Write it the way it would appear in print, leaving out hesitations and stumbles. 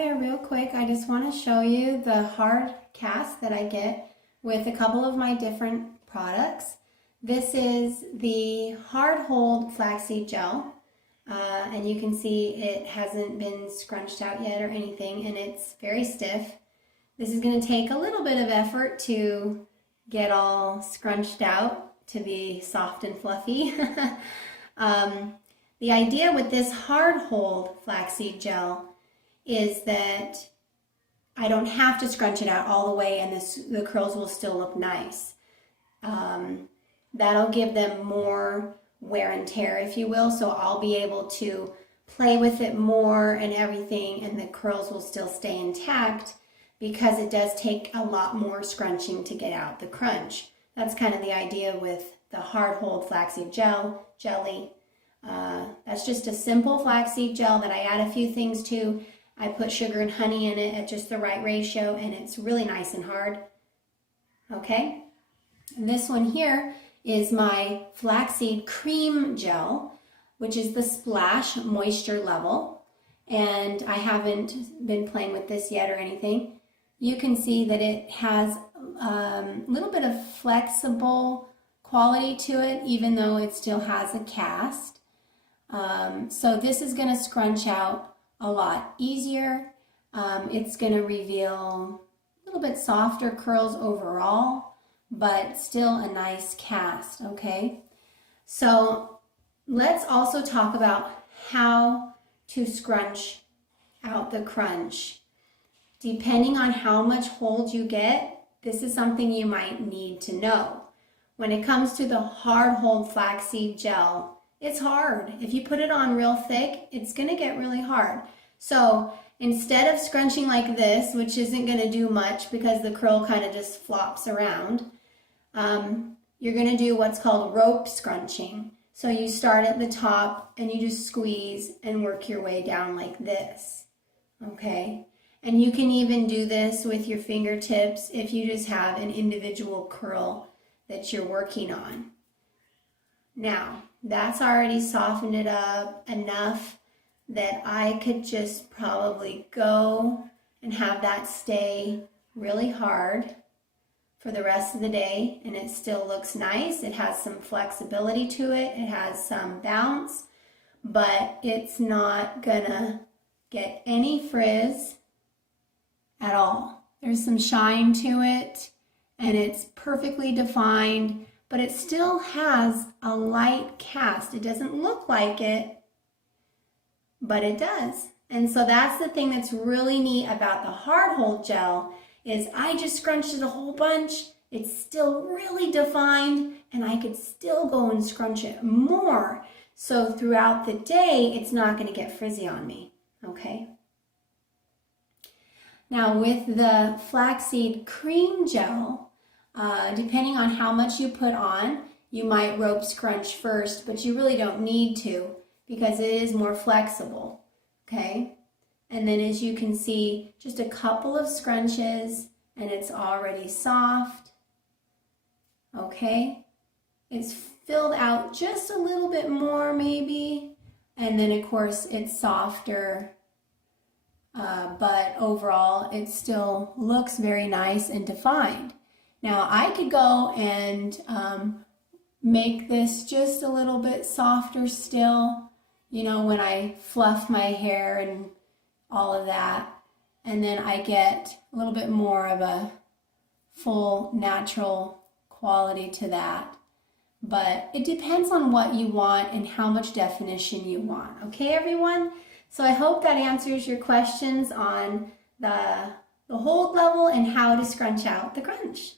there, real quick. I just want to show you the hard cast that I get with a couple of my different products. This is the hard hold flaxseed gel, and you can see it hasn't been scrunched out yet or anything, and it's very stiff. This is going to take a little bit of effort to get all scrunched out to be soft and fluffy. The idea with this hard hold flaxseed gel is that I don't have to scrunch it out all the way, and the curls will still look nice. That'll give them more wear and tear, if you will, so I'll be able to play with it more and everything, and the curls will still stay intact because it does take a lot more scrunching to get out the crunch. That's kind of the idea with the hard hold flaxseed gel, Gellie. That's just a simple flaxseed gel that I add a few things to. I put sugar and honey in it at just the right ratio, and it's really nice and hard. Okay, and this one here is my Flaxseed Cream Gel, which is the Splash Moisture Level, and I haven't been playing with this yet or anything. You can see that it has a little bit of flexible quality to it, even though it still has a cast. So this is going to scrunch out a lot easier. It's going to reveal a little bit softer curls overall, but still a nice cast, okay? So let's also talk about how to scrunch out the crunch. Depending on how much hold you get, this is something you might need to know. When it comes to the hard hold flaxseed gel, it's hard. If you put it on real thick, it's going to get really hard. So instead of scrunching like this, which isn't going to do much because the curl kind of just flops around, you're going to do what's called rope scrunching. So you start at the top and you just squeeze and work your way down like this. Okay? And you can even do this with your fingertips if you just have an individual curl that you're working on. Now, that's already softened it up enough that I could just probably go and have that stay really hard for the rest of the day, and it still looks nice. It has some flexibility to it. It has some bounce, but it's not gonna get any frizz at all. There's some shine to it, and it's perfectly defined, but it still has a light cast. It doesn't look like it, but it does. And so that's the thing that's really neat about the hard hold gel is I just scrunched it a whole bunch. It's still really defined, and I could still go and scrunch it more. So throughout the day, it's not going to get frizzy on me, okay? Now with the Flaxseed Cream Gel, depending on how much you put on, you might rope scrunch first, but you really don't need to because it is more flexible, okay? And then as you can see, just a couple of scrunches and it's already soft, okay? It's filled out just a little bit more maybe, and then of course it's softer, but overall it still looks very nice and defined. Now I could go and make this just a little bit softer still, you know, when I fluff my hair and all of that, and then I get a little bit more of a full natural quality to that. But it depends on what you want and how much definition you want. Okay, everyone? So I hope that answers your questions on the hold level and how to scrunch out the crunch.